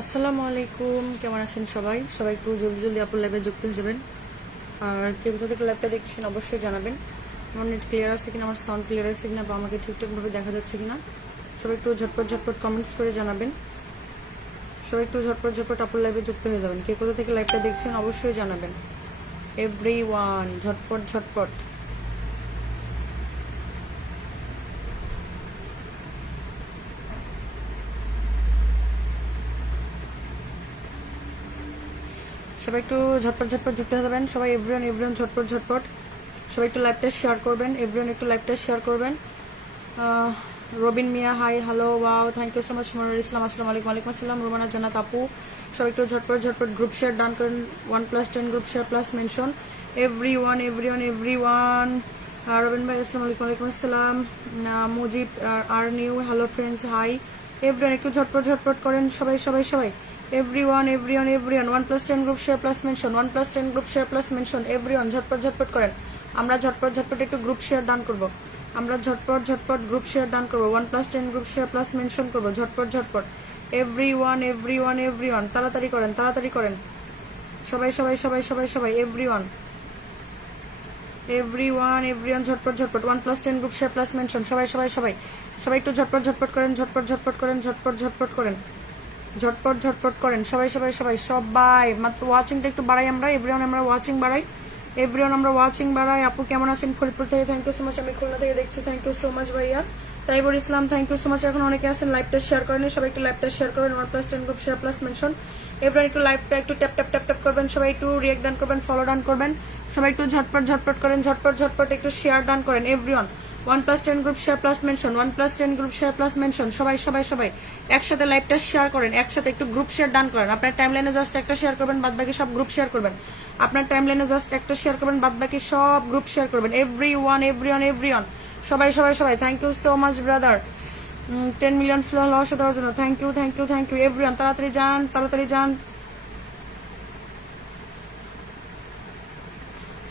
আসসালামু আলাইকুম, কেমন আছেন সবাই? সবাই একটু জলদি জলদি আপুর লাইভে যুক্ত হয়ে যাবেন। আর কেউ কোথা থেকে লাইভটা দেখছেন অবশ্যই জানাবেন। আমার নেট ক্লিয়ার আছে কিনা, আমার সাউন্ড ক্লিয়ার আছে কিনা বা আমাকে ঠিকঠাকভাবে দেখা যাচ্ছে কিনা, সবাই একটু ঝটপট ঝটপট কমেন্টস করে জানাবেন। সবাই একটু ঝটপট ঝটপট আপুর লাইভে যুক্ত হয়ে যাবেন। কে কোথা থেকে লাইভটা দেখছেন অবশ্যই জানাবেন। এভরি ওয়ান ঝটপট ঝটপট। সবাই একটু ঝটপট ঝটপট যুক্ত হয়ে যাবেন। সবাই এভরিওয়ান এভরিওয়ান ঝটপট ঝটপট। সবাই একটু লাইভটা শেয়ার করবেন। এভরিওয়ান একটু লাইভটা শেয়ার করবেন। Robin Mia hi hello wow thank you so much Monir Islam আসসালামু আলাইকুম, ওয়ালাইকুম আসসালাম। রুমানা জান্নাত আপু, সবাই একটু ঝটপট ঝটপট গ্রুপ শেয়ার ডান করেন। One plus ten group share plus mention every one every one every one Robin ভাই, আসসালামু আলাইকুম, ওয়ালাইকুম আসসালাম। মুজিব আর new hello friends hi everyone একটু ঝটপট ঝটপট করেন। সবাই সবাই সবাই। Everyone everyone everyone one plus ten group share plus mention one plus ten group share plus mention everyone ঝটপট ঝটপট করেন। আমরা ঝটপট ঝটপট একটু গ্রুপ শেয়ার দান করব। আমরা ঝটপট ঝটপট গ্রুপ শেয়ার দান করব। One plus ten group share plus mention করব। ঝটপট ঝটপট। Every one every one every তাড়াতাড়ি করেন তাড়াতাড়ি করেন। সবাই সবাই সবাই সবাই সবাই every one every one every ঝটপট ঝটপট। One plus ten group share plus mention সবাই সবাই সবাই। সবাই একটু ঝটপট ঝটপট করেন, ঝটপট ঝটপট করেন, ঝটপট ঝটপট করেন। ঝটপট ঝটপট করেন। সবাই সবাই সবাই সবাই। মাত্র ওয়াচিংটা একটু বাড়াই আমরা। এভরিওয়ান আমরা ওয়াচিং বাড়াই। এভরিওয়ান আমরা ওয়াচিং বাড়াই। আপু কেমন আছেন? ফরিদপুর থেকে থ্যাংক ইউ সো মাচ আমি খুলনা থেকে দেখছি। থ্যাংক ইউ সো মাচ ভাইয়া। Taibur Islam thank you so much এখন অনেকে আছেন লাইভটা শেয়ার করেন সবাই একটু লাইভটা শেয়ার করেন। One plus ten group share plus mention এবার একটু লাইভটা একটু ট্যাপ ট্যাপ ট্যাপ ট্যাপ করবেন। সবাই একটু রিয়েক্ট ডান করবেন ফলো ডান করবেন। সবাই একটু ঝটপট ঝটপট করেন। ঝটপট ঝটপট একটু শেয়ার ডান করেন। Everyone one plus ten group share plus mention one plus ten group share plus mention সবাই সবাই সবাই একসাথে লাইভটা শেয়ার করেন, একসাথে একটু গ্রুপ শেয়ার ডান করেন। আপনার টাইম লাইনে জাস্ট একটা শেয়ার করবেন বাদ বাকি সব গ্রুপ শেয়ার করবেন। আপনার টাইম লাইনে জাস্ট একটা শেয়ার করবেন বাদ বাকি সব গ্রুপ শেয়ার করবেন। Every one every one every one সবাই সবাই সবাই thank you so much brother ten million flow loss দেওয়ার জন্য। Thank you thank you thank you everyone তাড়াতাড়ি যান তাড়াতাড়ি যান।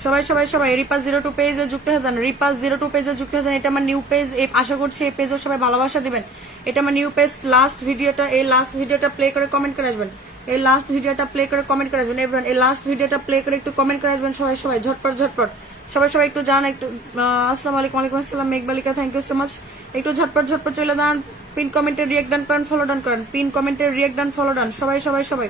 সবাই সবাই সবাই, রিপা জিরো টু পেজে যুক্ত হয়ে যান। রিপা জিরো টু পেজে যুক্ত হয়ে যান। এটা আমার নিউ পেজ আশা করছি এই পেজও সবাই ভালোবাসা দিবেন। এটা আমার নিউ পেজ লাস্ট ভিডিওটা এই লাস্ট ভিডিওটা প্লে করে কমেন্ট করে আসবেন। এই লাস্ট ভিডিওটা প্লে করে কমেন্ট করে আসবেন। এভরিওয়ান এই লাস্ট ভিডিওটা প্লে করে একটু কমেন্ট করে আসবেন। সবাই সবাই, ঝটপট ঝটপট। সবাই সবাই একটু জান একটু আসসালামু আলাইকুম, ওয়ালাইকুম আসসালাম Meghbalika thank you so much একটু ঝটপট ঝটপট চলে যান। পিন কমেন্টে রিয়েক্ট ডান করেন ফলো ডান করেন। পিন কমেন্টে রিয়েক্ট ডান ফলো ডান সবাই সবাই সবাই।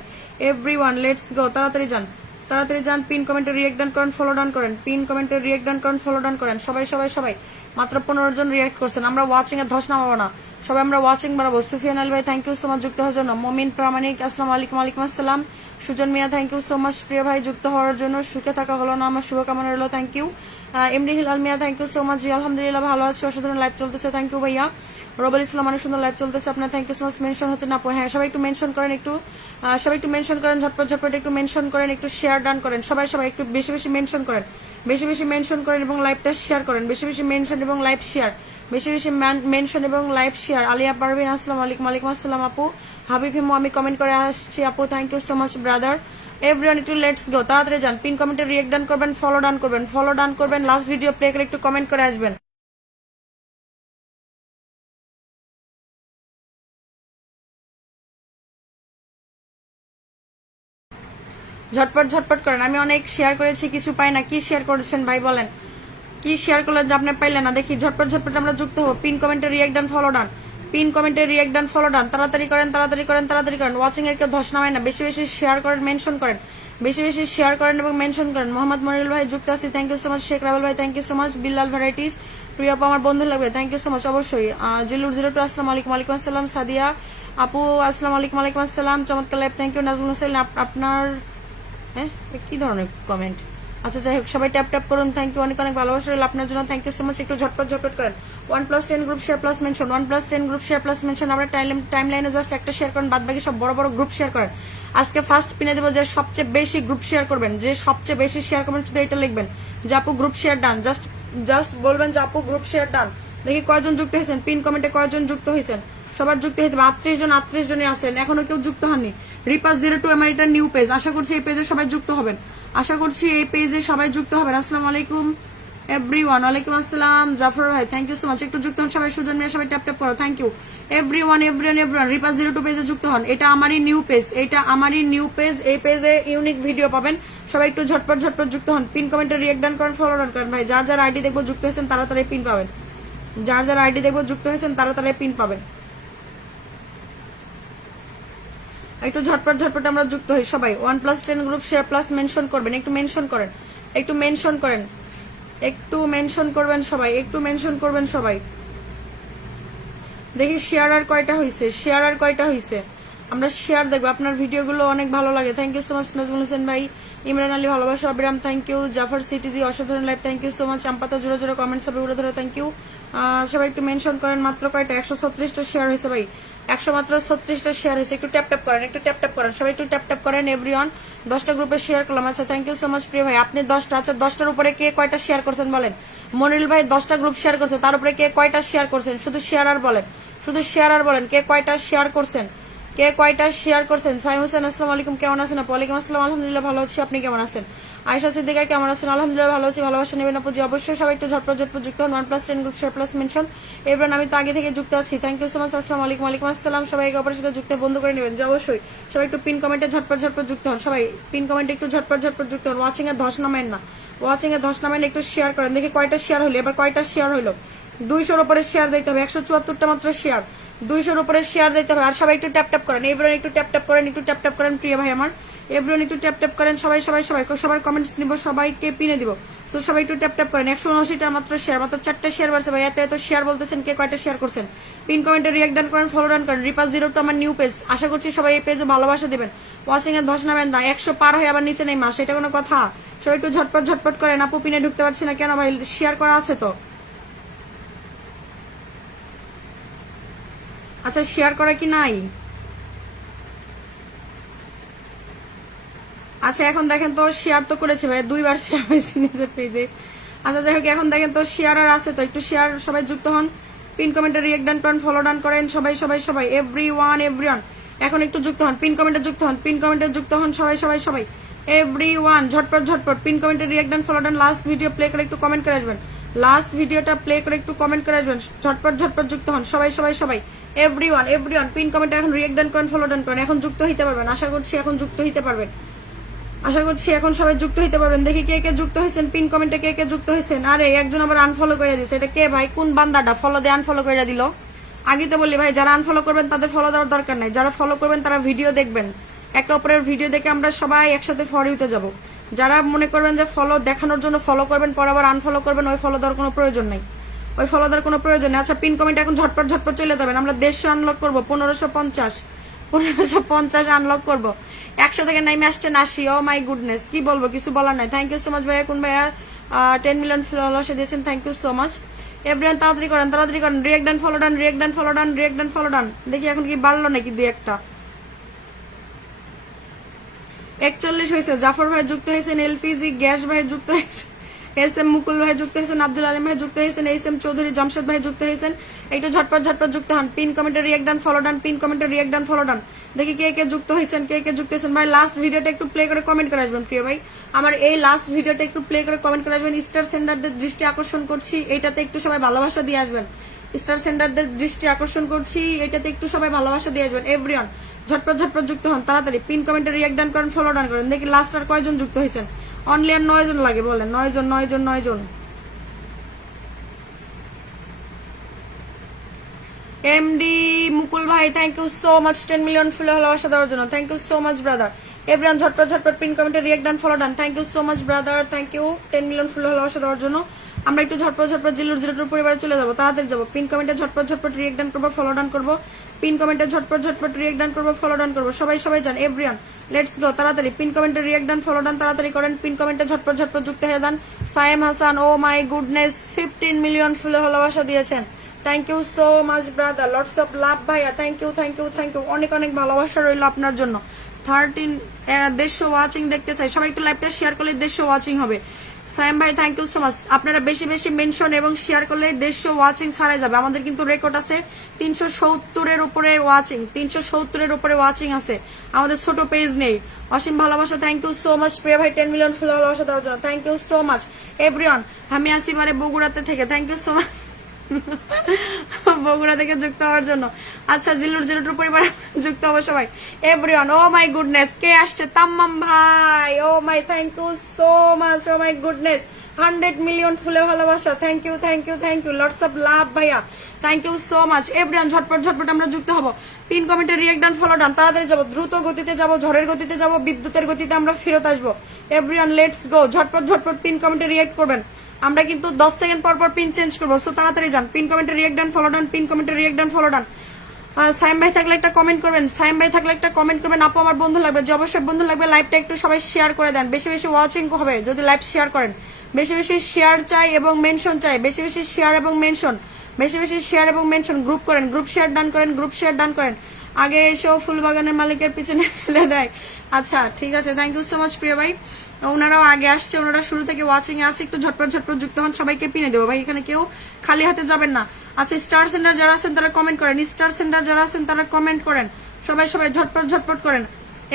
এভরি ওয়ান লেটস গো তাড়াতাড়ি যান। তাড়াতাড়ি যান পিন কমেন্টে রিয়েক্ট ডান করেন ফলো ডান করেন। পিন কমেন্টে রিয়েক্ট ডান করেন ফলো ডান করেন। সবাই সবাই সবাই। মাত্র পনেরো জন রিয়েক্ট করছেন। আমরা ওয়াচিং এ ধস নামাবো না। সবাই আমরা ওয়াচিং বাড়াবো। সুফিয়ান আল ভাই থ্যাংক ইউ সো মাচ যুক্ত হওয়ার জন্য। মমিন প্রামাণিক, আসসালাম আলাইকুম আলাইকুম আসসালাম। Sujon Mia thank you so much প্রিয় ভাই যুক্ত হওয়ার জন্য। সুখে থাকা হলো না। আমার শুভকামনা রইল। Thank you MD Hilal Mia thank you so much জি, আলহামদুলিল্লাহ ভালো আছি, অসাধারণ লাইভ চলতেছে থ্যাংক ইউ ভাইয়া। রবল ইসলাম, অনেক সুন্দর লাইভ চলতেছে, আপনার thank you so much mention হচ্ছে না হ্যাঁ সবাই একটু মেনশন করেন একটু। সবাই একটু মেনশন করেন, ঝটপট ঝটপট একটু মেনশন করেন, একটু শেয়ার ডান করেন। সবাই সবাই একটু বেশি বেশি মেনশন করেন। বেশি বেশি মেনশন করেন এবং লাইভটা শেয়ার করেন। বেশি বেশি মেনশন এবং লাইভ শেয়ার বেশি বেশি মেনশন এবং লাইভ শেয়ার আলিয়া পারভিন, আসসালাম আলাইকুম আলাইকুম আসসালাম আপু। হাবিব হিমু, আমি কমেন্ট করে আসছি আপু thank you so much brother everyone একটু লেটস গো তাড়াতাড়ি যান। পিন কমেন্টে রিয়েক্ট ডান করবেন ফলো ডান করবেন ফলো ডান করবেন লাস্ট ভিডিও প্লে করে একটু কমেন্ট করে আসবেন। ঝটপট ঝটপট করেন। আমি অনেক শেয়ার করেছি, কিছু পাই না। কি শেয়ার করেছেন ভাই, বলেন? কি শেয়ার করলেন যে আপনি পাইলেন না? দেখি, ঝটপট ঝটপট আমরা যুক্ত হব। পিন কমেন্টে react done follow done pin কমেন্টে রিয়েক্ট ডান ফলো ডান তাড়াতাড়ি করেন তাড়াতাড়ি করেন তাড়াতাড়ি করেন। ওয়াচিং এর কেউ ধস নামায় না, বেশি বেশি শেয়ার করেন মেনশন করেন। বেশি বেশি শেয়ার করেন এবং মেনশন করেন। মোহাম্মদ মনিরুল ভাই, যুক্ত আছি। Thank you so much Sheikh Rabul ভাই thank you so much Billal varieties প্রিয় আপু আমার বন্ধু লাগবে থ্যাংক ইউ সো মাচ অবশ্যই। জিলুর জিরো টু আসসালাম আলাইকুম আলাইকুম আসসালাম, সাদিয়া। আপু, আসসালাম আলাইকুম আলাইকুম আসসালাম, চমৎকার live thank you Nazmul Hossain. আপনার হ্যাঁ কি ধরনের কমেন্ট আচ্ছা যাই হোক, সবাই ট্যাপ ট্যাপ করুন থ্যাংক ইউ অনেক অনেক ভালোবাসা রইল আপনার জন্য থ্যাংক ইউ সো মাচ একটু ঝটপট ঝটপট করেন। One plus ten group share plus mention one plus ten group share plus mention আমরা টাইম টাইম লাইনে জাস্ট একটা শেয়ার করেন, বাদ বাকি সব বড় বড় গ্রুপ শেয়ার করেন। আজকে ফার্স্ট পিনে দেবো যে সবচেয়ে বেশি গ্রুপ শেয়ার করবেন, যে সবচেয়ে বেশি শেয়ার করবেন, শুধু এটা লিখবেন, যে আপু group share done just just বলবেন যে আপু গ্রুপ শেয়ার ডান দেখি কয়জন যুক্ত হয়েছেন পিন কমেন্টে কয়জন যুক্ত হয়েছেন? সবার যুক্ত হবে আটত্রিশ জন, আটত্রিশ জনই আছেন, এখনও কেউ যুক্ত হননি। রিপাস জিরো টু আমার এটা নিউ পেজ আশা করছি এই পেজে সবাই যুক্ত হবেন। আশা করছি এই পেজে সবাই যুক্ত হবেন। আসসালামু আলাইকুম এভরি ওয়ান ওয়ালাইকুম আসসালাম, জাফর ভাই থ্যাংক ইউ সো মাচ একটু যুক্ত হন সবাই, সুজন মিয়া, সবাই ট্যাপ ট্যাপ করো thank you every one every one every zero two পেজে যুক্ত হন। এটা আমারই নিউ পেজ এটা আমারই নিউ পেজ এই পেজে ইউনিক ভিডিও পাবেন। সবাই একটু ঝটপট ঝটপট যুক্ত হন। পিন কমেন্টে রিয়েক্ট ডান করেন ফলো ডান করেন। ভাই, যার যার আইডি দেখব যুক্ত হয়েছেন, তারা তারাই পিন পাবেন। যার যার আইডি দেখব যুক্ত হয়েছেন, তারা তারাই পিন পাবেন। একটু ঝটপট ঝটপট আমরা যুক্ত হই, সবাই। One plus ten group share plus mention করবেন, একটু মেনশন করেন, একটু মেনশন করেন, একটু মেনশন করবেন সবাই, একটু মেনশন করবেন সবাই। দেখি শেয়ার আর কয়টা হয়েছে শেয়ার আর কয়টা হয়েছে আমরা শেয়ার দেখব, আপনার ভিডিওগুলো অনেক ভালো লাগে। Thank you so much Nazmul Hossain ভাই, ইমরান আলী, ভালোবাসা, অবিরাম থ্যাংক ইউ জাফর সিটিজি অসাধারণ life thank you so much চাম্পাতা জোড়া জোড়া কমেন্টস হবে, উড়ে ধরে থ্যাংক ইউ সবাই একটু মেনশন করেন, মাত্র কয়টা? একশো ছত্রিশটা শেয়ার হয়েছে ভাই। একশো মাত্র ছত্রিশটা শেয়ার হয়েছে। একটু ট্যাপ ট্যাপ করেন, একটু ট্যাপ ট্যাপ করেন। সবাই একটু ট্যাপ ট্যাপ করেন এভরি ওয়ান দশটা গ্রুপে শেয়ার করলাম। আচ্ছা থ্যাংক ইউ সো মাচ প্রিয় ভাই। আপনি দশটা আচ্ছা দশটার উপরে কে কয়টা শেয়ার করছেন বলেন? মনিল ভাই দশটা গ্রুপ শেয়ার করছে। তার উপরে কে কয়টা শেয়ার করছেন? শুধু শেয়ার আর বলেন। শুধু শেয়ার আর বলেন। কে কয়টা শেয়ার করছেন? কে কয়টা শেয়ার করছেন? সাই হোসেন, আসসালামু আলাইকুম। কেমন আছেন আপু? ওয়ালাইকুম আসসালাম। আলহামদুলিল্লাহ, ভালো আছি। আপনি কেমন আছেন? আয়সা সিদ্দিকা কেমন আছেন? আলহামদুলিল্লাহ ভালো আছি, ভালোবাসা নেবেন আপু জি অবশ্যই সবাই একটু ঝটপট ঝটপট যুক্ত হন। One plus ten group share plus mention এবার আমি তো আগে থেকে যুক্ত আছি। থ্যাংক ইউ সো মাচ আসসালামু আলাইকুম, ওয়ালাইকুম আসসালাম। সবাই একে অপরের সাথে যুক্ত, বন্ধ করে নেবেন। জি, অবশ্যই। সবাই একটু পিন কমেন্টে ঝটপট ঝটপট যুক্ত হন। সবাই পিন কমেন্টে একটু ঝটপট ঝটপট যুক্ত হন। ওয়াচিং এর ধস নামেন না। ওয়াচিং এর ধস নামেন একটু শেয়ার করেন। দেখি কয়টা শেয়ার হলো। এবার কয়টা শেয়ার হলো? দুইশোর উপরে শেয়ার দিতে হবে। একশো চুয়াত্তরটা মাত্র শেয়ার দুইশোর উপরে শেয়ার দিতে হবে। আর সবাই একটু ট্যাপ ট্যাপ করেন। এভরিওয়ান একটু ট্যাপ ট্যাপ করেন, একটু ট্যাপ ট্যাপ করেন, প্রিয় ভাই আমার। এভরিওয়ান একটু ট্যাপ ট্যাপ করেন, সবাই সবাই সবাই, সবার কমেন্টস নিব, সবাইকে পিনে দিব। সো সবাই একটু ট্যাপ ট্যাপ করেন, একশো উনআশিটা মাত্র শেয়ার মাত্র চারটা শেয়ার বাড়ছে ভাই, এত এত শেয়ার বলতেছেন কে কয়টা শেয়ার করছেন? পিন কমেন্টে রিয়াক্ট ডান করেন ফলো ডান করেন। রিপাস জিরো টু আমার নিউ পেজ আশা করছি সবাই এই পেজে ভালোবাসা দেবেন। ওয়াচিং এর ধস নামেন না, একশো পার হয়ে আবার নিচে নেই মাস এটা কোনো কথা। সবাই একটু ঝটপট ঝটপট করেন, আপু পিনে ঢুকতে পারছি না কেন ভাই শেয়ার করা আছে তো। আচ্ছা শেয়ার করা কি নাই? আচ্ছা এখন দেখেন তো শেয়ার তো করেছে ভাই, দুইবার শেয়ার হয়েছে নিজের পেজে আচ্ছা যাই হোক, এখন দেখেন তো শেয়ার আর আছে, তো একটু শেয়ার সবাই যুক্ত হন। পিন কমেন্টে রিয়েক্ট ডান করেন ফলো ডান করেন, সবাই সবাই সবাই এভরি ওয়ান এভরি ওয়ান এখন একটু যুক্ত হন পিন কমেন্টে যুক্ত হন পিন কমেন্টে যুক্ত হন, সবাই সবাই সবাই। এভরি ওয়ান ঝটপট ঝটপট পিন কমেন্টে react done follow done last video play করে একটু কমেন্ট করে আসবেন। লাস্ট ভিডিওটা প্লে করে একটু কমেন্ট করে আসবেন, ঝটপট ঝটপট যুক্ত হন, সবাই সবাই সবাই। Every one every one pin কমেন্টে এখন রিয়েক্ট ডান করেন ফলো ডান করেন, এখন যুক্ত হইতে পারবেন, আশা করছি এখন যুক্ত হইতে পারবেন। আশা করছি এখন সবাই যুক্ত হইতে পারবেন। দেখি কে কে যুক্ত হয়েছেন, পিন কমেন্টে কে কে যুক্ত হয়েছেন। আরে, একজন আবার আনফলো করে দিছে। এটা কে ভাই? কোন বান্দাটা? ফলো দিয়ে আনফলো করে দিল। আগে তো বলি, ভাই, যারা আনফলো করবেন, তাদের ফলো দেওয়ার দরকার নাই। যারা ফলো করবেন, তারা ভিডিও দেখবেন। একে অপরের ভিডিও দেখে আমরা সবাই একসাথে ফর ইউতে যাব। যারা মনে করবেন যে ফলো দেখানোর জন্য ফলো করবেন, পরে আবার আনফলো করবেন, ওই ফলো দেওয়ার কোনো প্রয়োজন নেই। ওই ফলো দেওয়ার কোনো প্রয়োজন নেই। আচ্ছা পিন কমেন্ট এখন ঝটপট ঝটপট চলে যাবেন। আমরা দেড়শো আনলক করব, পনেরোশো পঞ্চাশ। পনেরোশো পঞ্চাশ আনলক করব। একশো থেকে নাইমে আসছেন আশি ও মাই গুডনেস কি বলব, কিছু বলার নাই। থ্যাংক ইউ সো মাচ ভাইয়া, কোন ভাইয়া টেন মিলিয়ন ফলোয়ার্সে দিয়েছেন thank you so much everyone তাড়াতাড়ি করেন তাড়াতাড়ি করেন react done follow done react done follow done react done follow done দেখি এখন কি বাড়লো নাকি দুই একটা। একচল্লিশ হয়েছে, জাফর ভাই যুক্ত হয়েছেন এলপিজি গ্যাস ভাই যুক্ত হয়েছে। এস এম মুকুল ভাই যুক্ত হয়েছেন, আব্দুল আলম ভাই যুক্ত হয়েছেন, এস এম চৌধুরী, জামশেদ ভাই যুক্ত হয়েছেন। একটু ঝটপট ঝটপট যুক্ত হন। পিন কমেন্টে react done follow done pin কমেন্টে রিয়েক্ট ডান ফলো ডান দেখি কে কে যুক্ত হয়েছেন, কে কে যুক্ত হয়েছেন। ভাই লাস্ট ভিডিওটা একটু প্লে করে কমেন্ট করে আসবেন, প্রিয় ভাই। আমার এই লাস্ট ভিডিওটা একটু প্লে করে কমেন্ট করে আসবেন। স্টার সেন্টারদের দৃষ্টি আকর্ষণ করছি, এটাতে একটু সবাই ভালোবাসা দিয়ে আসবেন। স্টার সেন্টারদের দৃষ্টি আকর্ষণ করছি, এটাতে একটু সবাই ভালোবাসা দিয়ে আসবেন। এভরিওয়ান ঝটপট ঝটপট যুক্ত হন, তাড়াতাড়ি। পিন কমেন্টে রিয়েক্ট ডান করেন ফলো ডান করেন। দেখি লাস্ট আর কয়জন যুক্ত হয়েছেন। অনলি আর নয় জন লাগে, বলেন। নয় জন নয় জন নয় জন এমডি মুকুল ভাই thank you so much ten million ফুলে ভালোবাসা দেওয়ার জন্য। Thank you so much brother everyone ঝটপট ঝটপট পিন কমেন্টে react done follow done thank you so much brother thank you ten million ফুলে ভালোবাসা দেওয়ার জন্য। আমরা একটু ঝটপট ঝটপট জিলুর জিরোটুর পরিবারে চলে যাব, তাড়াতাড়ি যাব। পিন কমেন্টে ঝটপট ঝটপট রিয়েক্ট ডান করব ফলো ডান করব। পিন কমেন্টে ঝটপট ঝটপট রিয়েক্ট ডান করব ফলো ডান করব। সবাই সবাই যান এভরিওয়ান লেটস গো তাড়াতাড়ি। পিন কমেন্টে রিয়েক্ট ডান ফলো ডান তাড়াতাড়ি করেন। পিন কমেন্টে ঝটপট ঝটপট যুক্ত হয়ে যান। Sayem Hasan oh my goodness fifteen million ফুলে ভালোবাসা দিয়েছেন। Thank you so much brother lots of love ভাইয়া। Thank you thank you thank you অনেক অনেক ভালোবাসা রইল আপনার জন্য। থার্টিন দেড়শো ওয়াচিং দেখতে চাই। সবাই একটু লাইভটা শেয়ার করলে দেড়শো ওয়াচিং হবে। সাইম ভাই থ্যাংক ইউ সো মাচ আপনারা বেশি বেশি মেনশন এবং শেয়ার করলে দেড়শো ওয়াচিং ছাড়াই যাবে। আমাদের কিন্তু রেকর্ড আছে তিনশো সত্তরের উপরে ওয়াচিং তিনশো সত্তরের উপরে ওয়াচিং আছে। আমাদের ছোট পেজ নেই। অসীম ভালোবাসা thank you so much Priya ভাই টেন মিলিয়ন ফুল ভালোবাসা দেওয়ার জন্য। Thank you so much everyone আমি আসি মানে বগুড়াতে থেকে। Thank you so much Bogura থেকে যুক্ত হওয়ার জন্য। আচ্ছা জিলুর জিলুটুর পরিবার যুক্ত হব সবাই। এভরিওয়ান ও মাই গুডনেস কে আসছে? তাম্মাম ভাই ও my thank you so much oh my goodness hundred million ফুলে ভালোবাসা thank you thank you thank you lots of love ভাইয়া। Thank you so much everyone ঝটপট ঝটপট আমরা যুক্ত হব। পিন কমেন্টে রিয়েক্ট ডান ফলো ডান তাড়াতাড়ি যাব, দ্রুত গতিতে যাব, ঝড়ের গতিতে যাব, বিদ্যুতের গতিতে আমরা ফেরত আসব। এভরিওয়ান লেটস গো ঝটপট ঝটপট পিন কমেন্টে রিয়েক্ট করবেন। আমরা কিন্তু দশ সেকেন্ড পর পর পিন চেঞ্জ করব। সো তাড়াতাড়ি যান। পিন কমেন্টে react done follow done pin কমেন্টে react done follow done Saim ভাই থাকলে একটা কমেন্ট করবেন। সাইম ভাই থাকলে একটা কমেন্ট করবেন। আপু, আমার বন্ধু লাগবে। যে অবশ্যই বন্ধু লাগবে। লাইভটা একটু সবাই শেয়ার করে দেন। বেশি বেশি ওয়াচিং হবে। যদি লাইভ শেয়ার করেন। বেশি বেশি শেয়ার চাই এবং মেনশন চাই। বেশি বেশি শেয়ার এবং মেনশন বেশি বেশি শেয়ার এবং মেনশন গ্রুপ করেন। গ্রুপ শেয়ার ডান করেন। গ্রুপ শেয়ার ডান করেন। আগে এসেও ফুল বাগানের মালিকের পিছনে ফেলে দেয়। আচ্ছা ঠিক আছে। থ্যাংক ইউ সো মাচ প্রিয় ভাই। ওনারাও আগে আসছে, ওনারা শুরু থেকে ওয়াচিং এ আছে, একটু ঝটপট ঝটপট যুক্ত হন, সবাইকে পিনে দেবো। ভাই, এখানে কেউ খালি হাতে যাবেন না। আচ্ছা স্টার সেন্টার যারা আছেন, তারা কমেন্ট করেন। স্টার সেন্টার যারা আছেন, তারা কমেন্ট করেন। সবাই সবাই ঝটপট ঝটপট করেন।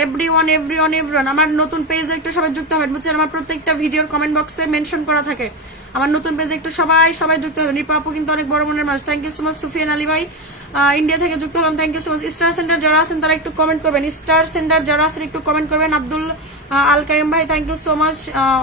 Every one every one every one আমার নতুন পেজে একটু সবাই যুক্ত হবেন। বুঝছেন, আমার প্রত্যেকটা ভিডিওর কমেন্ট বক্সে মেনশন করা থাকে। আমার নতুন পেজে একটু সবাই সবাই যুক্ত হবেন। রিপা আপু কিন্তু অনেক বড় মনের মানুষ। Thank you so much Sufian Ali ভাই। ইন্ডিয়া থেকে যুক্ত হলাম। Thank you so much star centre যারা আছেন, তারা একটু কমেন্ট করবেন। স্টার সেন্টার যারা আছেন, একটু কমেন্ট করবেন। আব্দুল আহ, আল কাইম ভাই থ্যাংক ইউ সো মাচ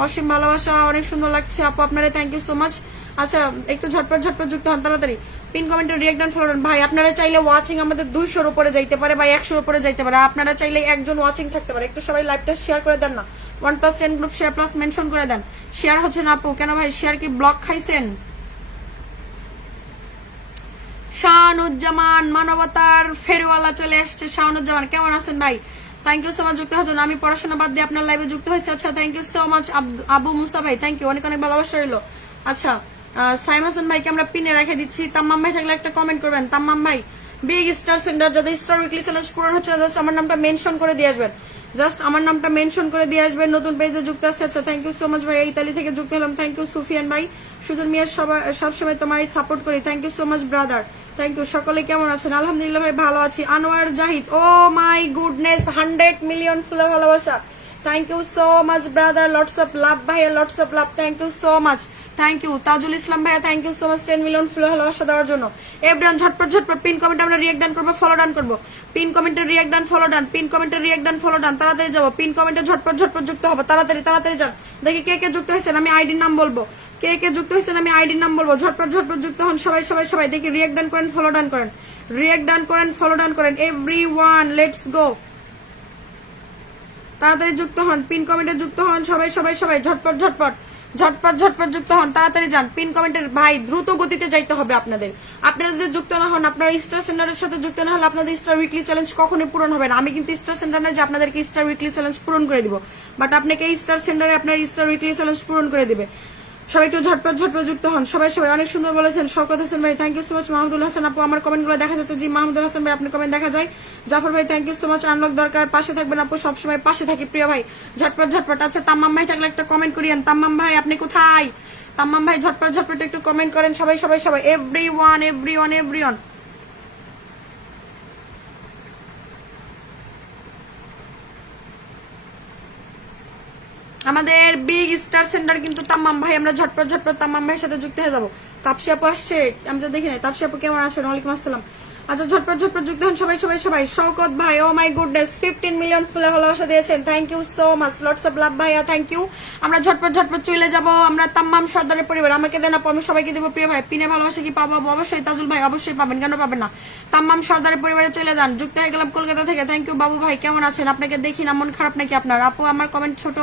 অসীম ভালোবাসা অনেক সুন্দর লাগছে। আপু আপনারা থ্যাংক ইউ সো মাচ আচ্ছা একটু ঝটপট ঝটপট যুক্ত হন তাড়াতাড়ি। পিন কমেন্টে রিয়েক্ট ডান ফলো ভাই আপনারা চাইলে ওয়াচিং আমাদের দুইশোর উপরে যাইতে পারে বা একশোর উপরে যাইতে পারে। আপনারা চাইলে একজন ওয়াচিং থাকতে পারে। একটু সবাই লাইভটা শেয়ার করে দেন না। One plus ten group share plus mention করে দেন। শেয়ার হচ্ছে না আপু। কেন ভাই? শেয়ার কি ব্লক খাইছেন? শাহানুজ্জামান মানবতার ফেরওয়ালা চলে আসছে। শাহানুজ্জামান কেমন আছেন ভাই? থ্যাংক ইউ সো মাচ যুক্ত হওয়ার জন্য। আমি পড়াশোনা বাদ দিয়ে আপনার লাইভে যুক্ত হয়েছে। আচ্ছা thank you so much Abu Musta ভাই। থ্যাংক ইউ অনেক অনেক ভালোবাসা রইল। আচ্ছা সাইম হাসান ভাইকে আমরা পিনে রেখে দিচ্ছি। তাম্মাম ভাই থাকলে একটা কমেন্ট করবেন। তাম্মাম ভাই বিগ স্টার সেন্টার যাদের স্টার উইকলি চ্যালেঞ্জ পূরণ হচ্ছে জাস্ট আমার নামটা মেনশন করে দিয়ে আসবেন। জাস্ট আমার নামটা মেনশন করে দিয়ে আসবেন। নতুন পেজে যুক্ত আছে। আচ্ছা থ্যাংক ইউ সো মাচ ভাই। ইতালি থেকে যুক্ত হলাম। থ্যাংক ইউ সুফিয়ান ভাই। সুজন মিয়া সবসময় তোমার সাপোর্ট করি। Thank you so much brother thank you সকলে কেমন আছেন? আলহামদুলিল্লাহ ভাই, ভালো আছি। Anwar Zahid, oh my goodness, hundred million ফুলে ভালোবাসা। Thank you so much brother lots of love ভাইয়া lots of love thank you so much thank you Tajul Islam ভাইয়া thank you so much ten million ফুলে ভালোবাসা দেওয়ার জন্য। Everyone ঝটপট ঝটপট পিন কমেন্ট আমরা রিয়েক্ট ডান করব ফলো ডান করব। পিন কমেন্টে react done follow done pin কমেন্টে রিয়েক্ট ডান ফলো ডান তাড়াতাড়ি যাব। পিন কমেন্টে ঝটপট ঝটপট যুক্ত হবে। তাড়াতাড়ি তাড়াতাড়ি যান। দেখি কে কে যুক্ত হয়েছেন, আমি আইডির নাম বলব। কে কে যুক্ত হয়েছেন আমি আইডি নাম বলব। ঝটপট ঝটপট যুক্ত হন সবাই সবাই সবাই। দেখি রিয়েক্ট ডান করেন ফলো ডান করেন। রিয়েক্ট ডান করেন ফলো ডান করেন। এভরি ওয়ান লেটস গো তাড়াতাড়ি যুক্ত হন পিন কমেন্টে যুক্ত হন সবাই সবাই সবাই। ঝটপট ঝটপট। ঝটপট ঝটপট যুক্ত হন, তাড়াতাড়ি যান। পিন কমেন্টের ভাই, দ্রুত গতিতে যাইতে হবে আপনাদের। আপনারা যদি যুক্ত না হন, আপনারা স্টার সেন্টারের সাথে যুক্ত না হলে আপনাদের স্টার উইকলি চ্যালেঞ্জ কখনোই পূরণ হবে না। আমি কিন্তু স্টার সেন্টার না যে আপনাদেরকে স্টার উইকলি চ্যালেঞ্জ পূরণ করে দিব। বাট আপনাকে স্টার সেন্টারে আপনার স্টার উইকলি চ্যালেঞ্জ পূরণ করে দিবে। সবাই একটু ঝটপট ঝটপট যুক্ত হন। সবাই সবাই অনেক সুন্দর বলেছেন। শওকত হোসেন ভাই thank you so much Mahmudul Hasan আপু, আমার কমেন্টগুলো দেখা যাচ্ছে। জি, মাহমুদুল হাসান ভাই, আপনার কমেন্ট দেখা যায়। জাফর ভাই thank you so much unlock দরকার। পাশে থাকবেন আপু, সবসময় পাশে থাকি। প্রিয় ভাই, ঝটপট ঝটপট। আচ্ছা তাম্মাম ভাই থাকলে একটা কমেন্ট করিয়েন। তাম্মাম ভাই, আপনি কোথায়? তাম্মাম ভাই, ঝটপট ঝটপট একটু কমেন্ট করেন। সবাই সবাই সবাই। Every one every one every one আমাদের বিগ স্টার সেন্টার কিন্তু তাম্মাম ভাই, আমরা ঝটপট ঝটপট তাম্মাম ভাইয়ের সাথে যুক্ত হয়ে যাব। তাপসি আপু আসছে? আমি তো দেখি নাই। তাপসি আপু কেমন আছেন? ওয়ালাইকুম আসসালাম। আচ্ছা ঝটপট ঝটপট যুক্ত হন সবাই সবাই সবাই। শওকত ভাই oh my goodness fifteen million ফুলে ভালোবাসা দিয়েছেন। Thank you so much lots of love ভাইয়া থ্যাংক ইউ আমরা ঝটপট ঝটপট চলে যাব। আমরা তাম্মাম সর্দারের পরিবার। আমাকে দেন আপু, আমি সবাইকে দেবো। প্রিয় ভাই পিনে ভালোবাসা কি পাবো? অবশ্যই তাজুল ভাই, অবশ্যই পাবেন। কেন পাবেন না? তাম্মাম সর্দারের পরিবারে চলে যান। যুক্ত হয়ে গেলাম কলকাতা থেকে। থ্যাংক ইউ বাবু ভাই, কেমন আছেন? আপনাকে দেখি না, মন খারাপ নাকি আপনার? আপু, আমার কমেন্ট ছোট।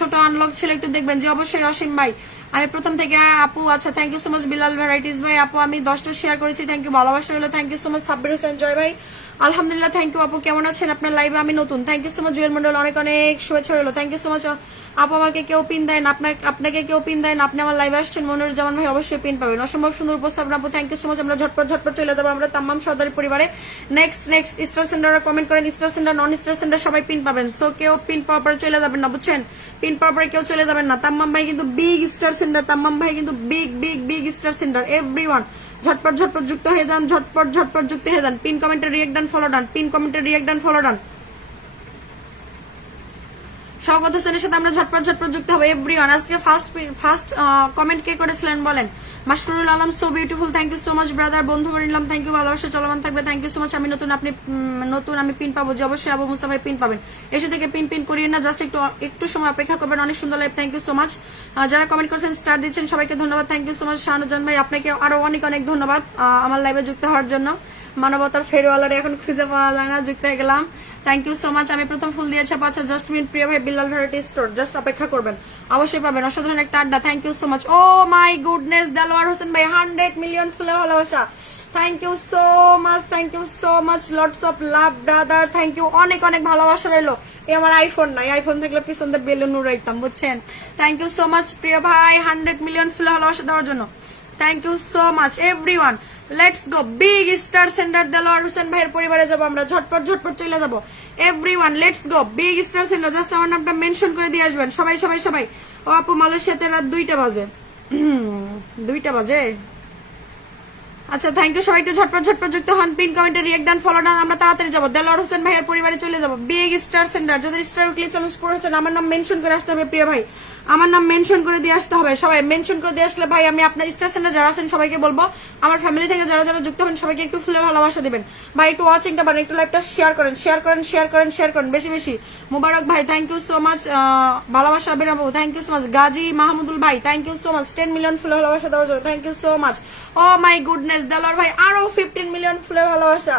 ছোট আনলক ছিল একটু দেখবেন যে অবশ্যই অসীম ভাই আমি প্রথম থেকে, আপু আচ্ছা thank you so much Bilal varieties ভাই, আপু, আমি দশটা শেয়ার করেছি থ্যাংক ইউ ভালোবাসা হলো thank you so much Sabbir Hossain, Joy ভাই। আলহামদুলিল্লাহ থ্যাংক ইউ আপু, কেমন আছেন আপনার লাইভে আমি নতুন। Thank you so much Jewel Mondal, অনেক অনেক শুভেচ্ছা রইল। থ্যাংক ইউ সো মাচ আপু, আমাকে কেউ পিন দেন আপনাকে আপনাকে কেউ পিন দেন আপনি আমার লাইভে আসছেন মনির জামান ভাই অবশ্যই পিন পাবেন। অসম্ভব সুন্দর উপস্থাপনা, আপু থ্যাংক ইউ সো মাচ আমরা ঝটপট ঝটপট চলে যাব, আমরা তাম্মাম সর্দারি পরিবারে। নেক্সট নেক্সট স্টার সেন্টাররা কমেন্ট করেন star centre non star centre সবাই পিন পাবেন। সো কেউ পিন পাওয়ার পরে চলে যাবেন না, বুঝছেন? পিন পাওয়ার পরে কেউ চলে যাবেন না। তাম্মাম ভাই কিন্তু বিগ স্টার সেন্টার তাম্মাম ভাই কিন্তু big big big star centre every one ঝটপট ঝটপট যুক্ত হয়ে যান, ঝটপট ঝটপট যুক্ত হয়ে যান। পিন কমেন্টে react done follow done pin কমেন্টে রিয়েক্ট ডান ফলো ডান স্বাগত হোসেনের সাথে আমরা ঝটপট ঝটপট যুক্ত হব। এভরি আজকে ফার্স্ট ফার্স্ট কমেন্ট কে করেছিলেন বলেন? Maskurul Alam so beautiful thank you so much brother বন্ধু নিলাম থ্যাংক ইউ ভালোবাসা চলমান থাকবে থ্যাংক ইউ সো মাচ আমি নতুন আপনি নতুন আমি পিন পাবো যে অবশ্যই আবু মুস্তাফাই পিন পাবেন। এসে থেকে পিন পিন করিয়ে না জাস্ট একটু একটু সময় অপেক্ষা করবেন, অনেক সুন্দর live thank you so much যারা কমেন্ট করছেন স্টার দিচ্ছেন, সবাইকে ধন্যবাদ thank you so much Shahnujan ভাই, আপনাকে আরও অনেক অনেক ধন্যবাদ আমার লাইভে যুক্ত হওয়ার জন্য। মানবতার ফেরিওয়ালার এখন খুঁজে পাওয়া যায় না, যুক্ত হয়ে গেলাম। থ্যাংক ইউ সো মাচ আমি প্রথম ফুল দিয়েছি আচ্ছা জাস্ট মিনিট প্রিয় ভাই বিল্লাল ভ্যারাইটি স্টোর জাস্ট অপেক্ষা করবেন। অবশ্যই পাবেন। অসাধারণ একটা আড্ডা। Thank you so much oh my goodness Delwar Hossain ভাই হান্ড্রেড মিলিয়ন ফুলে ভালোবাসা। Thank you so much thank you so much lots of love brother thank you অনেক অনেক ভালোবাসা রইল। এই আমার আইফোন নাই। আইফোন থাকলে পিছন দিয়ে বেলুন উড়াইতাম, বুঝছেন? থ্যাংক ইউ সো মাচ প্রিয় ভাই হান্ড্রেড মিলিয়ন ফুলে ভালোবাসা দেওয়ার জন্য। Thank you so much everyone let's go big star centre Delowar Hossain ভাইয়ের পরিবারে যাব আমরা। ঝটপট ঝটপট চলে যাব। Everyone let's go big star centre just আমার নামটা মেনশন করে দিয়ে আসবেন। সবাই সবাই সবাই। ও আপু, মালয়েশিয়াতে রাত দুইটা বাজে। দুইটা বাজে? আচ্ছা থ্যাংক ইউ সবাই একটু ঝটপট ঝটপট যুক্ত হন। পিন কমেন্টে রিয়েক্ট ডান ফলো ডান। আমরা তাড়াতাড়ি যাব। দেলোয়ার হোসেন ভাইয়ের পরিবারে চলে যাব। বিগ স্টার সেন্টার যাদের স্টার উইকলি চ্যালেঞ্জ হচ্ছে আমার নাম মেনশন করে আসতে হবে, প্রিয় ভাই। আমার নাম মেনশন করে দিয়ে আসতে হবে। সবাই মেনশন করে দিয়ে আসলে ভাই, আমি আপনার স্টার সেন্টার যারা আছেন সবাইকে বলব, আমার ফ্যামিলি থেকে যারা যারা যুক্ত হবেন সবাইকে একটু ফুলে ভালোবাসা দিবেন। ভাই, একটু ওয়াচিংটা বাড়েন, একটু লাইভটা শেয়ার করেন শেয়ার করেন শেয়ার করেন শেয়ার করেন, বেশি বেশি। মুবারক ভাই থ্যাংক ইউ সো মাচ ভালোবাসা বিরাবু thank you so much Gazi Mahmudul ভাই thank you so much ten million ফুলে ভালোবাসা দেওয়ার জন্য thank you so much oh my goodness Delowar ভাই, আরও ফিফটিন মিলিয়ন ফুলে ভালোবাসা।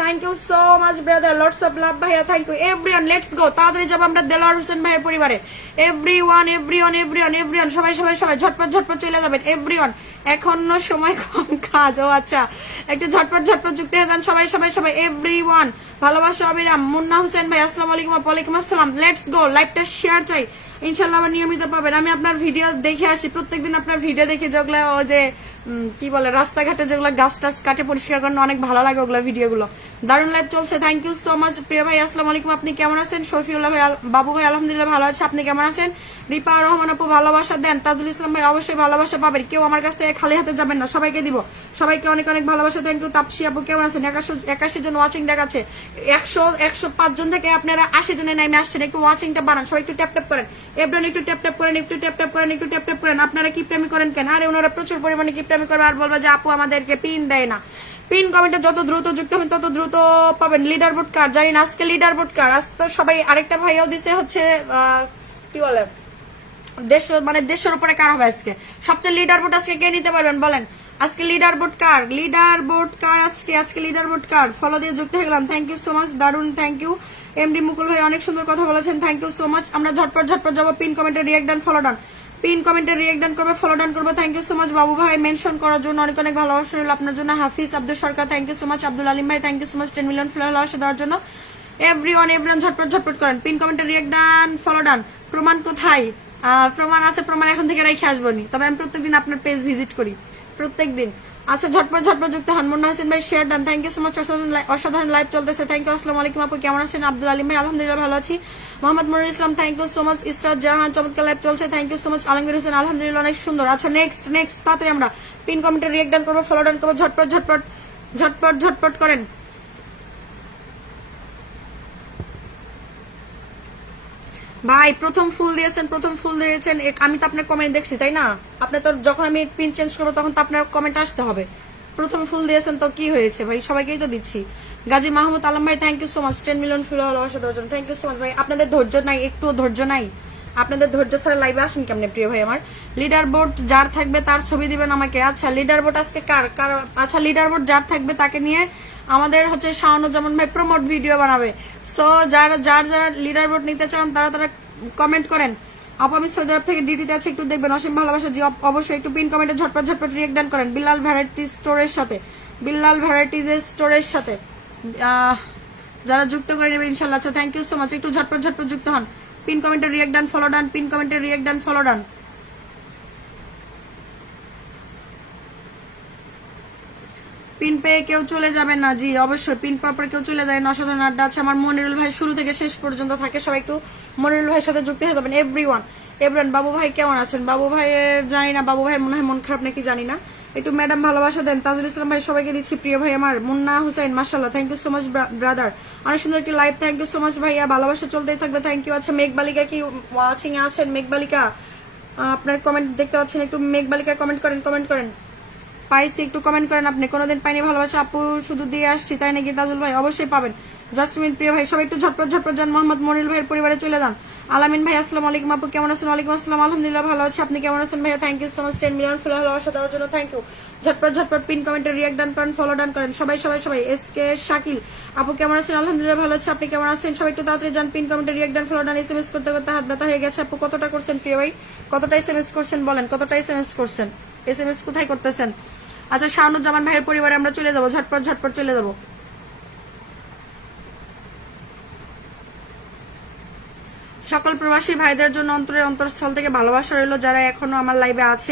Thank you so much brother lots of love ভাইয়া thank you everyone let's go তাড়াতাড়ি যাব আমরা দেলোয়ার হোসেন ভাইয়ের পরিবারে every one every one every one every one সবাই সবাই সবাই ঝটপট ঝটপট চলে যাবেন। এভরি ওয়ান এখনও সময় কম কাজ। ও আচ্ছা। একটু ঝটপট ঝটপট যুক্ত হয়ে যান। সবাই সবাই সবাই এভরি ওয়ান ভালোবাসা, অবিরাম। মুন্না হোসেন ভাই, আসসালামু আলাইকুম ওয়ালাইকুম আসসালাম। লেটস গো লাইভটা শেয়ার চাই। ইনশাল্লাহ আবার নিয়মিত পাবেন। আমি আপনার ভিডিও দেখে আসি, প্রত্যেকদিন আপনার ভিডিও দেখে যেগুলো ও যে কি বলে, রাস্তাঘাটে যেগুলো গাছ টাছ কাটে, পরিষ্কার করেন, অনেক ভালো লাগে ওগুলো ভিডিওগুলো দারুণ লাইভ চলছে থ্যাংক ইউ সো মাচ প্রিয় ভাই, আসসালামু আলাইকুম, আপনি কেমন আছেন? শফিউল্লাহ ভাই বাবু ভাই, আলহামদুলিল্লাহ ভালো আছে, আপনি কেমন আছেন? রিপা, রহমান আপু, ভালোবাসা দেন। তাজুল ইসলাম ভাই, অবশ্যই ভালোবাসা পাবেন। কেউ আমার কাছ থেকে খালি হাতে যাবেন না, সবাইকে দিব। সবাইকে অনেক অনেক ভালোবাসা থ্যাংক ইউ তাপসি আপু, কেমন আছেন? একাশো একাশি জন ওয়াচিং দেখাচ্ছে। একশো একশো পাঁচ জন থেকে আপনারা আশি জনে নামে আসছেন, একটু ওয়াচিংটা বানান সবাই একটু ট্যাপ ট্যাপ করেন। এভরিওয়ান একটু ট্যাপ ট্যাপ করেন, একটু ট্যাপ ট্যাপ করেন, একটু ট্যাপ ট্যাপ করেন। আপনারা কি প্রেমী করেন কেন? আরে, ওনারা প্রচুর পরিমাণে কি প্রেমী করবে? আর বলবে যে, আপু, আমাদেরকে পিন দেয় না। পিন কমেন্টে যত দ্রুত যুক্ত হবেন, তত দ্রুত পাবেন। লিডার বোর্ড কার্ড জানি না, আজকে লিডার বোর্ড কার্ড আজ তো সবাই আরেকটা ভাইয়াও দিছে হচ্ছে কি বলে? দেশ মানে দেশের উপরে কার হবে আজকে? সবচেয়ে লিডার বোর্ড আজকে কে নিতে পারবেন? বলেন। আজকে লিডার বোর্ড কার লিডার বোর্ড কার আজকে আজকে লিডার বোর্ড কার ফলো দিয়ে যুক্ত হয়ে গেলাম। থ্যাংক ইউ সো মাচ দারুণ থ্যাংক ইউ এমডি মুকুল ভাই, অনেক সুন্দর কথা বলেছেন। থ্যাংক ইউ সো মাচ আমরা ঝটপট ঝটপট যাব। পিন কমেন্টে react done follow done pin কমেন্টে রিয়েক্ট ডান করবে ফলো ডান করবে। থ্যাংক ইউ সো মাচ বাবু ভাই মেনশন করার জন্য অনেক অনেক ভালোবাসা রইল আপনার জন্য। Hafiz, Abdul Sarkar thank you so much Abdul Alim ভাই thank you so much ten million ভালোবাসা দেওয়ার জন্য। এভরি ওয়ান এভরি ঝটপট ঝটপট করেন। পিন কমেন্টে রিয়েক্ট ডান ফলো ডান প্রমাণ কোথায়? প্রমাণ আছে, প্রমাণ এখন থেকে রেখে আসব নি। তবে আমি প্রত্যেকদিন আপনার পেজ ভিজিট করি। প্রত্যেকদিন। আচ্ছা ঝটপট ঝটপট যুক্ত হন। মুন্না হাসিন ভাই share done thank you so much অসাধারণ লাইভ চলতেছে। থ্যাংক ইউ আসসালামু আলাইকুম আপু। কেমন আছেন? আব্দুল আলিম ভাই, আলহামদুলিল্লাহ ভালো আছি। Mohammad Monir Islam thank you so much Israt Jahan, চমৎকার লাইভ চলছে। Thank you so much Alamgir Hossain, আলহামদুলিল্লাহ অনেক সুন্দর। আচ্ছা নেক্সট নেক্সট তাড়াতাড়ি আমরা। পিন কমেন্টে রিয়েক্ট ডান করব ফলো ডান করব। ঝটপট ঝটপট ঝটপট ঝটপট করেন। ভাই, প্রথম ফুল দিয়েছেন, প্রথম ফুল দিয়েছেন। আমি তো আপনার কমেন্ট দেখছি, তাই না? আপনি তো যখন আমি পিন চেঞ্জ করব, তখন তো আপনার কমেন্ট আসতে হবে। প্রথম ফুল দিয়েছেন তো কি হয়েছে? ভাই, সবাইকেই তো দিচ্ছি। গাজী মাহমুদ আলম ভাই thank you so much ten million ফুল দেওয়ার জন্য। থ্যাংক ইউ সো মাচ ভাই। আপনাদের ধৈর্য নাই একটু ধৈর্য নাই। আপনাদের ধৈর্য ছাড়া লাইভে আসেন কেমনে, প্রিয় ভাই আমার? লিডার বোর্ড যার থাকবে তার ছবি দিবেন আমাকে। আচ্ছা লিডার বোর্ড আজকে কার? কার আচ্ছা লিডার বোর্ড যার থাকবে তাকে নিয়ে আমাদের হচ্ছে শাহানুজ্জামান ভাই প্রমোট ভিডিও বানাবে। সো যারা, যার, যারা লিডার বোর্ড নিতে চান, তারা তারা কমেন্ট করেন। আপু, আমি সৌদি আরব থেকে ডিউটিতে আছে, একটু দেখবেন, অসীম ভালোবাসা জি অবশ্যই একটু পিন কমেন্টে ঝটপট ঝটপট রিয়েক্ট করেন। বিল্লাল ভ্যারাইটি স্টোরের সাথে। বিল্লাল ভ্যারাইটিজের স্টোরের সাথে। যারা যুক্ত করে নেবে, ইনশাল্লাহ। আচ্ছা থ্যাংক ইউ সো মাচ একটু ঝটপট ঝটপট যুক্ত হন। পিন কমেন্টে react done follow done pin কমেন্টে react done follow done pin পেয়ে কেউ চলে যাবে না। জি, অবশ্যই পিন পাওয়ার পর কেউ চলে যায়। অসাধারণ আড্ডা আছে। আমার মনিরুল ভাই শুরু থেকে শেষ পর্যন্ত থাকে। সবাই একটু মনিরুল ভাইয়ের সাথে যুক্ত হয়ে যাবেন। এভরি ওয়ান এভরান বাবু ভাই কেমন আছেন? বাবু ভাইয়ের জানি না, বাবু ভাইয়ের মনে হয় মন খারাপ নাকি জানি না। একটু ম্যাডাম ভালোবাসা দেন। তাজুল ইসলাম ভাই, সবাইকে দিচ্ছি। প্রিয় ভাই আমার, মুন্না হুসাইন মাসাল্লাহ thank you so much brother অনেক সুন্দর একটি live thank you so much ভাইয়া। ভালোবাসা চলতেই থাকবে। থ্যাংক ইউ আচ্ছা মেঘবালিকা কি ওয়াচিং এ আছেন? মেঘবালিকা আপনার কমেন্ট দেখতে পাচ্ছেন? একটু মেঘবালিকা কমেন্ট করেন কমেন্ট করেন। পাইছি, একটু কমেন্ট করেন আপনি। কোনোদিন পাইনি ভালোবাসা, আপু শুধু দিয়ে আসছি, তাই নাকি তাজুল ভাই? অবশ্যই পাবেন। জাস্টমিন প্রিয় ভাই, সবাই একটু ঝটপট ঝটপট যান। মোহাম্মদ মনির ভাইয়ের পরিবারে চলে যান। আলামিন ভাই, আসসালামু আলাইকুম আপু, কেমন আছেন? ওয়ালাইকুম আসসালাম, আলহামদুলিল্লাহ ভালো আছি। আপনি কেমন আছেন ভাইয়া? Thank you so much ten million ফুল ভালোবাসা দেওয়ার জন্য থ্যাংক ইউ ঝটপট ঝটপট পিন কমেন্টে রিয়াক্ট ডান করেন ফলো ডান করেন। সবাই সবাই সবাই এস কে শাকিল আপু, কেমন আছেন? আলহামদুলিল্লাহ ভালো আছে। আপনি কেমন আছেন? সবাই একটু তাড়াতাড়ি যান পিন কমেন্টে react done follow done S M S করতে করতে হাত ব্যথা হয়ে গেছে। আপু, কতটা করছেন প্রিয় ভাই? কতটা এসএমএস করছেন বলেন? কতটা এস এম এস করছেন? এস এম এস কোথায় করতেছেন? আচ্ছা শাহানুজ্জামান ভাইয়ের পরিবারে আমরা চলে যাব, ঝটপট ঝটপট চলে যাব। সকল প্রবাসী ভাইদের জন্য অন্তরের অন্তরস্থল থেকে ভালোবাসা রইল যারা এখনও আমার লাইভে আছে।